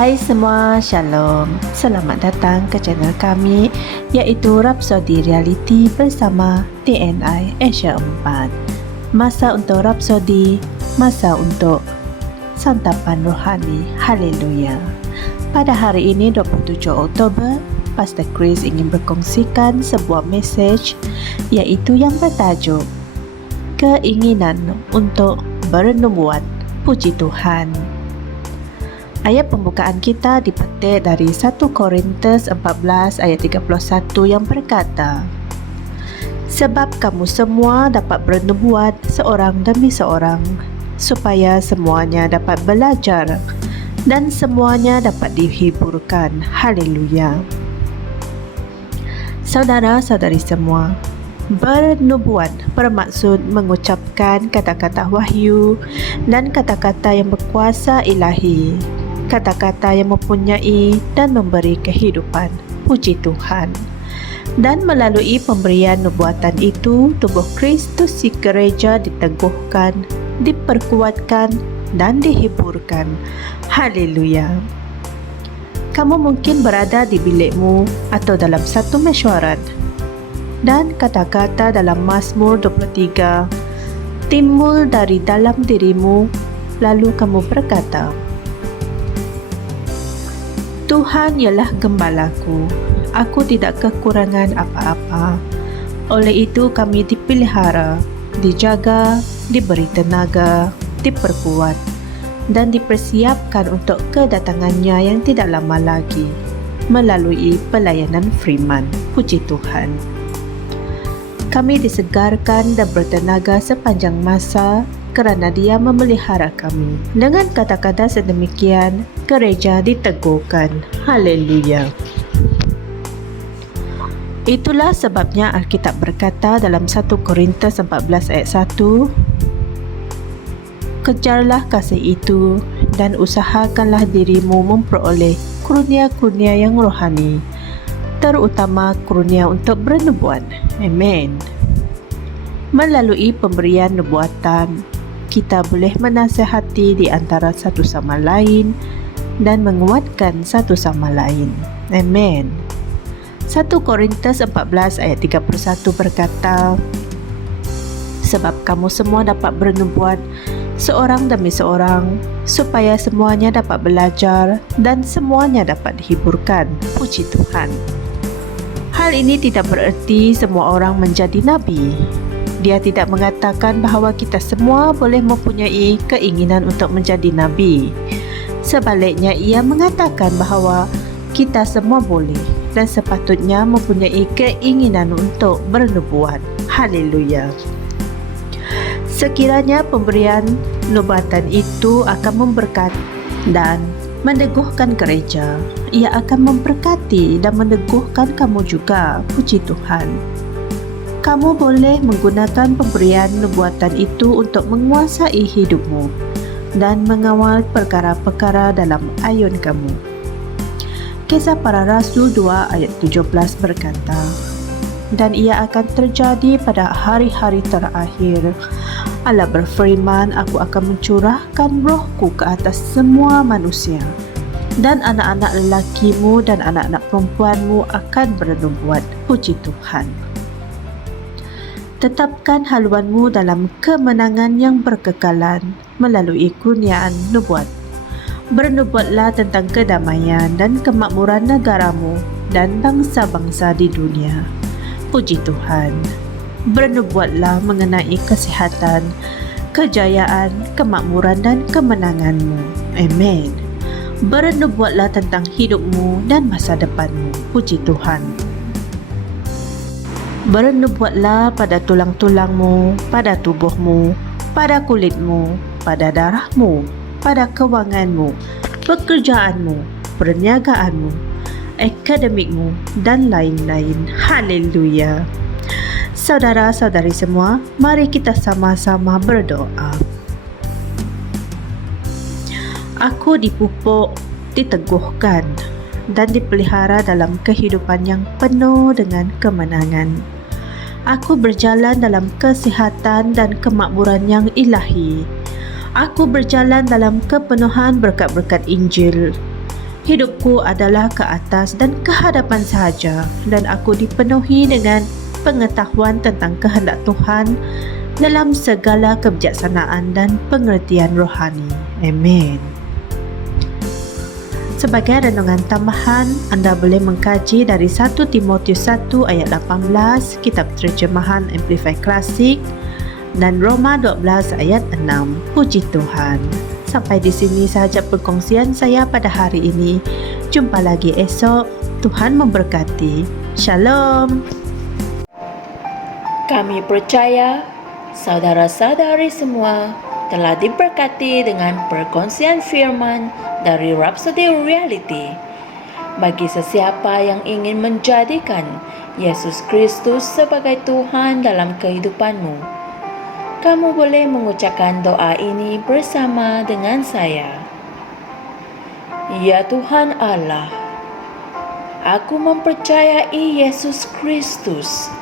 Hai semua, Shalom. Selamat datang ke channel kami iaitu Rapsodi Reality bersama TNI Asia 4. Masa untuk Rapsodi, masa untuk santapan rohani. Haleluya. Pada hari ini 27 Oktober, Pastor Chris ingin berkongsikan sebuah mesej iaitu yang bertajuk Keinginan untuk bernubuat. Puji Tuhan. Ayat pembukaan kita dipetik dari 1 Korintus 14 ayat 31 yang berkata, sebab kamu semua dapat bernubuat seorang demi seorang, supaya semuanya dapat belajar dan semuanya dapat dihiburkan. Haleluya. Saudara-saudari semua, bernubuat bermaksud mengucapkan kata-kata wahyu dan kata-kata yang berkuasa ilahi, kata-kata yang mempunyai dan memberi kehidupan. Puji Tuhan. Dan melalui pemberian nubuatan itu, tubuh Kristus si gereja diteguhkan, diperkuatkan dan dihiburkan. Haleluya. Kamu mungkin berada di bilikmu atau dalam satu mesyuarat, dan kata-kata dalam Mazmur 23 timbul dari dalam dirimu, lalu kamu berkata, Tuhan ialah gembalaku, aku tidak kekurangan apa-apa. Oleh itu kami dipelihara, dijaga, diberi tenaga, diperkuat, dan dipersiapkan untuk kedatangannya yang tidak lama lagi, melalui pelayanan firman. Puji Tuhan. Kami disegarkan dan bertenaga sepanjang masa kerana Dia memelihara kami. Dengan kata-kata sedemikian, gereja diteguhkan. Haleluya. Itulah sebabnya Alkitab berkata dalam 1 Korintus 14 ayat 1, kejarlah kasih itu dan usahakanlah dirimu memperoleh kurnia-kurnia yang rohani, terutama kurnia untuk bernubuat. Amen. Melalui pemberian nubuatan, kita boleh menasihati di antara satu sama lain dan menguatkan satu sama lain. Amen. 1 Korintus 14 ayat 31 berkata, sebab kamu semua dapat bernubuat seorang demi seorang, supaya semuanya dapat belajar dan semuanya dapat dihiburkan. Puji Tuhan. Hal ini tidak bererti semua orang menjadi nabi. Dia tidak mengatakan bahawa kita semua boleh mempunyai keinginan untuk menjadi nabi. Sebaliknya, ia mengatakan bahawa kita semua boleh dan sepatutnya mempunyai keinginan untuk bernubuat. Haleluya. Sekiranya pemberian nubuatan itu akan memberkati dan meneguhkan gereja, ia akan memberkati dan meneguhkan kamu juga. Puji Tuhan. Kamu boleh menggunakan pemberian nubuatan itu untuk menguasai hidupmu dan mengawal perkara-perkara dalam ayun kamu. Kisah Para Rasul 2 ayat 17 berkata, dan ia akan terjadi pada hari-hari terakhir. Allah berfirman, aku akan mencurahkan rohku ke atas semua manusia, dan anak-anak lelakimu dan anak-anak perempuanmu akan bernubuat. Puji Tuhan. Tetapkan haluanmu dalam kemenangan yang berkekalan melalui kurniaan nubuat. Bernubuatlah tentang kedamaian dan kemakmuran negaramu dan bangsa-bangsa di dunia. Puji Tuhan. Bernubuatlah mengenai kesihatan, kejayaan, kemakmuran dan kemenanganmu. Amen. Bernubuatlah tentang hidupmu dan masa depanmu. Puji Tuhan. Bernubuatlah pada tulang-tulangmu, pada tubuhmu, pada kulitmu, pada darahmu, pada kewanganmu, pekerjaanmu, perniagaanmu, akademikmu dan lain-lain. Haleluya. Saudara-saudari semua, mari kita sama-sama berdoa. Aku dipupuk, diteguhkan dan dipelihara dalam kehidupan yang penuh dengan kemenangan. Aku berjalan dalam kesihatan dan kemakmuran yang ilahi. Aku berjalan dalam kepenuhan berkat-berkat Injil. Hidupku adalah ke atas dan ke hadapan sahaja, dan aku dipenuhi dengan pengetahuan tentang kehendak Tuhan dalam segala kebijaksanaan dan pengertian rohani. Amen. Sebagai renungan tambahan, anda boleh mengkaji dari 1 Timotius 1 ayat 18, Kitab Terjemahan Amplified Classic, dan Roma 12 ayat 6. Puji Tuhan. Sampai di sini sahaja perkongsian saya pada hari ini. Jumpa lagi esok. Tuhan memberkati. Shalom. Kami percaya saudara-saudari semua telah diberkati dengan perkongsian firman dari Rhapsody Reality. Bagi sesiapa yang ingin menjadikan Yesus Kristus sebagai Tuhan dalam kehidupanmu, kamu boleh mengucapkan doa ini bersama dengan saya. Ya Tuhan Allah, aku mempercayai Yesus Kristus,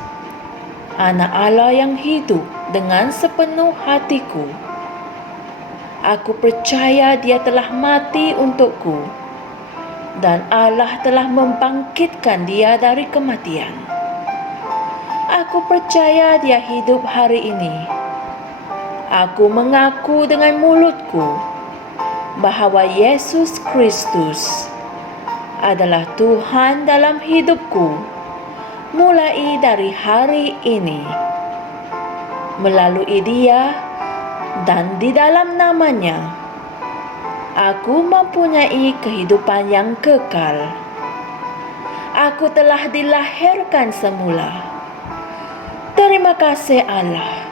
Anak Allah yang hidup dengan sepenuh hatiku. Aku percaya Dia telah mati untukku, dan Allah telah membangkitkan Dia dari kematian. Aku percaya Dia hidup hari ini. Aku mengaku dengan mulutku bahawa Yesus Kristus adalah Tuhan dalam hidupku mulai dari hari ini. Melalui Dia dan di dalam nama-Nya, aku mempunyai kehidupan yang kekal. Aku telah dilahirkan semula. Terima kasih Allah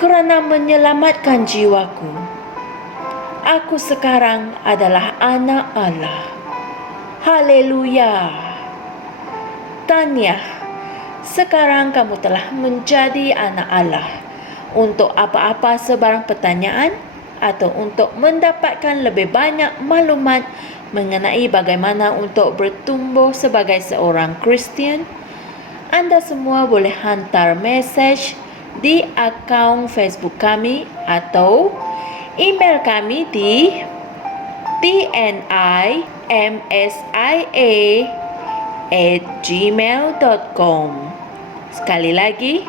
kerana menyelamatkan jiwaku. Aku sekarang adalah anak Allah. Haleluya. Tahniah, sekarang kamu telah menjadi anak Allah. Untuk apa-apa sebarang pertanyaan atau untuk mendapatkan lebih banyak maklumat mengenai bagaimana untuk bertumbuh sebagai seorang Kristian, anda semua boleh hantar mesej di akaun Facebook kami atau email kami di tnimsia@gmail.com. Sekali lagi,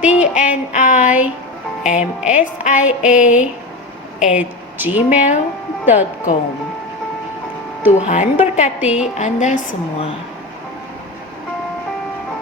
tnimsia@gmail.com. Tuhan berkati anda semua.